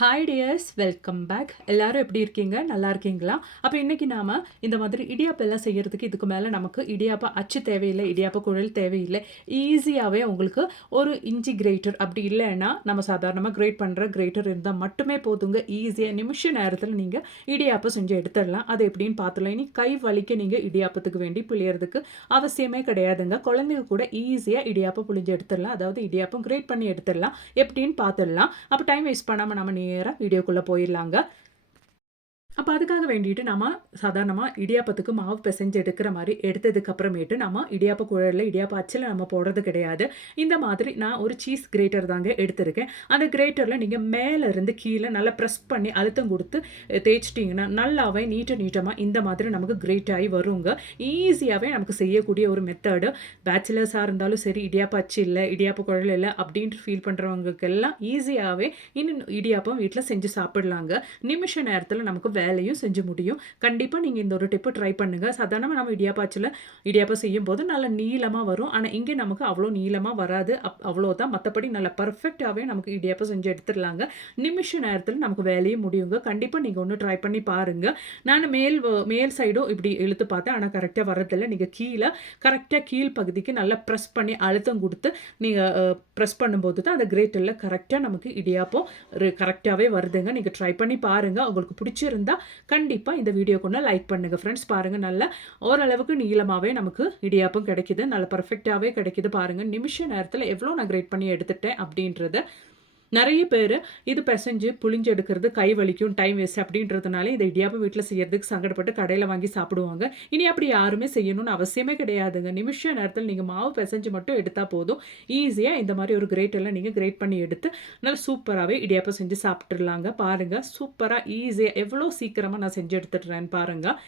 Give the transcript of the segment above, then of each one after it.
Hi tears welcome back எல்லாரும் எப்படி இருக்கீங்க? நல்லா இருக்கீங்களா? அப்போ இன்றைக்கி நாம் இந்த மாதிரி இடியாப்பம் எல்லாம் செய்கிறதுக்கு இதுக்கு மேலே நமக்கு இடியாப்பம் அச்சு தேவையில்லை இடியாப்ப குழல் தேவையில்லை. ஈஸியாகவே உங்களுக்கு ஒரு இஞ்சி கிரேட்டர் அப்படி இல்லைன்னா நம்ம சாதாரணமாக கிரேட் பண்ணுற கிரேட்டர் இருந்தால் மட்டுமே போதுங்க. ஈஸியாக நிமிஷ நேரத்தில் நீங்கள் இடியாப்பம் செஞ்சு எடுத்துடலாம். அது எப்படின்னு பார்த்துலாம் இனி கை வலிக்க நீங்கள் இடியாப்பத்துக்கு வேண்டி புளியறதுக்கு அவசியமே கிடையாதுங்க. குழந்தைங்க கூட ஈஸியாக இடியாப்பம் புளிஞ்சு எடுத்துடலாம். அதாவது இடியாப்பம் கிரேட் பண்ணி எடுத்துடலாம். எப்படின்னு பார்த்துடலாம். அப்போ டைம் வேஸ்ட் பண்ணாமல் நம்ம நீ நேராக வீடியோக்குள்ளே போயிடலாங்க. அப்போ அதுக்காக வேண்டிட்டு நம்ம சாதாரணமாக இடியாப்பத்துக்கு மாவு பிசைஞ்சு எடுக்கிற மாதிரி எடுத்ததுக்கு அப்புறமேட்டு நம்ம இடியாப்ப குழலில் இடியாப்ப அச்சில் நம்ம போடுறது கிடையாது. இந்த மாதிரி நான் ஒரு சீஸ் கிரேட்டர் தாங்க எடுத்திருக்கேன். அந்த கிரேட்டரில் நீங்கள் மேலேருந்து கீழே நல்லா ப்ரெஸ் பண்ணி அழுத்தம் கொடுத்து தேய்ச்சிட்டிங்கன்னா நல்லாவே நீட்ட நீட்டமாக இந்த மாதிரி நமக்கு கிரேட் ஆகி வருங்க. ஈஸியாகவே நமக்கு செய்யக்கூடிய ஒரு மெத்தடு பேச்சுலர்ஸாக இருந்தாலும் சரி இடியாப்ப அச்சு இல்லை இடியாப்ப குழல் இல்லை அப்படின்ட்டு ஃபீல் பண்ணுறவங்களுக்கெல்லாம் ஈஸியாகவே இன்னும் இடியாப்பம் வீட்டில் செஞ்சு சாப்பிடலாங்க. நிமிஷ நேரத்தில் நமக்கு வேலை வேலையும் செஞ்சு முடியும். கண்டிப்பாக நீங்கள் இந்த ஒரு டிப்பு ட்ரை பண்ணுங்கள் சாதாரணமாக நம்ம இடியாப்பாச்சில் இடியாப்பம் செய்யும் போது நல்லா நீளமாக வரும். ஆனால் இங்கே நமக்கு அவ்வளோ நீளமாக வராது. அப் அவ்வளோதான் மற்றபடி நல்லா பர்ஃபெக்டாகவே நமக்கு இடியாப்பம் செஞ்சு எடுத்துடலாங்க. நிமிஷ நேரத்தில் நமக்கு வேலையும் முடியுங்க. கண்டிப்பாக நீங்கள் ஒன்று ட்ரை பண்ணி பாருங்கள் நான் மேல் மேல் சைடும் இப்படி இழுத்து பார்த்தேன். ஆனால் கரெக்டாக வரதில்லை நீங்கள் கீழே கரெக்டாக கீழ் பகுதிக்கு நல்லா ப்ரெஸ் பண்ணி அழுத்தம் கொடுத்து நீங்கள் ப்ரெஸ் பண்ணும்போது தான் அந்த கிரேட்டரில் கரெக்டாக நமக்கு இடியாப்பம் கரெக்டாகவே வருதுங்க. நீங்கள் ட்ரை பண்ணி பாருங்கள் உங்களுக்கு பிடிச்சிருந்தா கண்டிப்பாக இந்த வீடியோ கொண்டு லைக் பண்ணுங்கள் ஃப்ரெண்ட்ஸ் பாருங்கள் நல்ல ஓரளவுக்கு நீளமாகவே நமக்கு இடியாப்பம் கிடைக்கிது. நல்ல பர்ஃபெக்டாகவே கிடைக்கிது. பாருங்கள் நிமிஷ நேரத்தில் எவ்வளோ நான் கிரேட் பண்ணி எடுத்துட்டேன் அப்படின்றத நிறைய பேர் இது பிசைஞ்சு புளிஞ்சு எடுக்கிறது கை வலிக்கும் டைம் வேஸ்ட் அப்படின்றதுனால இதை இடியாப்பம் வீட்டில் செய்யறதுக்கு சங்கடப்பட்டு கடையில் வாங்கி சாப்பிடுவாங்க. இனி அப்படி யாருமே செய்யணும்னு அவசியமே கிடையாதுங்க. நிமிஷ நேரத்தில் நீங்கள் மாவு பிசைஞ்சு மட்டும் எடுத்தால் போதும். ஈஸியாக இந்த மாதிரி ஒரு கிரேட் எல்லாம் நீங்கள் கிரேட் பண்ணி எடுத்து நல்லா சூப்பராகவே இடியாப்பம் செஞ்சு சாப்பிட்டுடலாங்க. பாருங்கள் சூப்பராக ஈஸியாக எவ்வளோ சீக்கிரமாக நான் செஞ்சு எடுத்துடுறேன்னு பாருங்கள்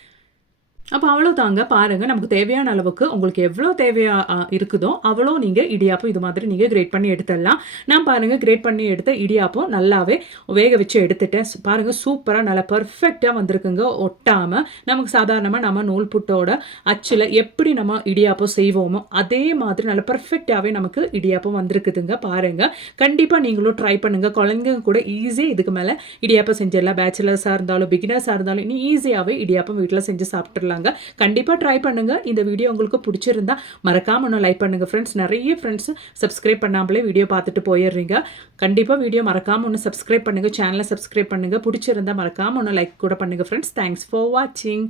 அப்போ அவ்வளோ தாங்க பாருங்கள் நமக்கு தேவையான அளவுக்கு உங்களுக்கு எவ்வளோ தேவையாக இருக்குதோ அவ்வளோ நீங்கள் இடியாப்பம் இது மாதிரி நீங்கள் கிரேட் பண்ணி எடுத்துடலாம். நான் பாருங்கள் கிரேட் பண்ணி எடுத்த இடியாப்பம் நல்லாவே வேக வச்சு எடுத்துட்டேன். பாருங்கள் சூப்பராக நல்லா பர்ஃபெக்டாக வந்திருக்குங்க. ஒட்டாமல் நமக்கு சாதாரணமாக நம்ம நூல் புட்டோட அச்சில் எப்படி நம்ம இடியாப்பம் செய்வோமோ அதே மாதிரி நல்லா பர்ஃபெக்டாகவே நமக்கு இடியாப்பம் வந்திருக்குதுங்க. பாருங்கள் கண்டிப்பாக நீங்களும் ட்ரை பண்ணுங்கள் குழந்தைங்க கூட ஈஸியாக இதுக்கு மேலே இடியாப்பம் செஞ்சிடலாம். பேச்சுலர்ஸாக இருந்தாலும் பிகினர்ஸாக இருந்தாலும் இன்னும் ஈஸியாகவே இடியாப்பம் வீட்டில் செஞ்சு சாப்பிட்டுடலாம் சொல்லலாங்க கண்டிப்பாக ட்ரை பண்ணுங்கள் இந்த வீடியோ உங்களுக்கு பிடிச்சிருந்தா மறக்காமல் ஒன்று லைக் பண்ணுங்கள் ஃப்ரெண்ட்ஸ் நிறைய ஃப்ரெண்ட்ஸ் சப்ஸ்கிரைப் பண்ணாமலே வீடியோ பார்த்துட்டு போயிடுறீங்க. கண்டிப்பாக வீடியோ மறக்காமல் ஒன்று சப்ஸ்கிரைப் பண்ணுங்கள் சேனலை சப்ஸ்கிரைப் பண்ணுங்கள் பிடிச்சிருந்தா மறக்காமல் ஒன்று லைக் கூட பண்ணுங்கள் ஃப்ரெண்ட்ஸ் தேங்க்ஸ் ஃபார் வாட்சிங்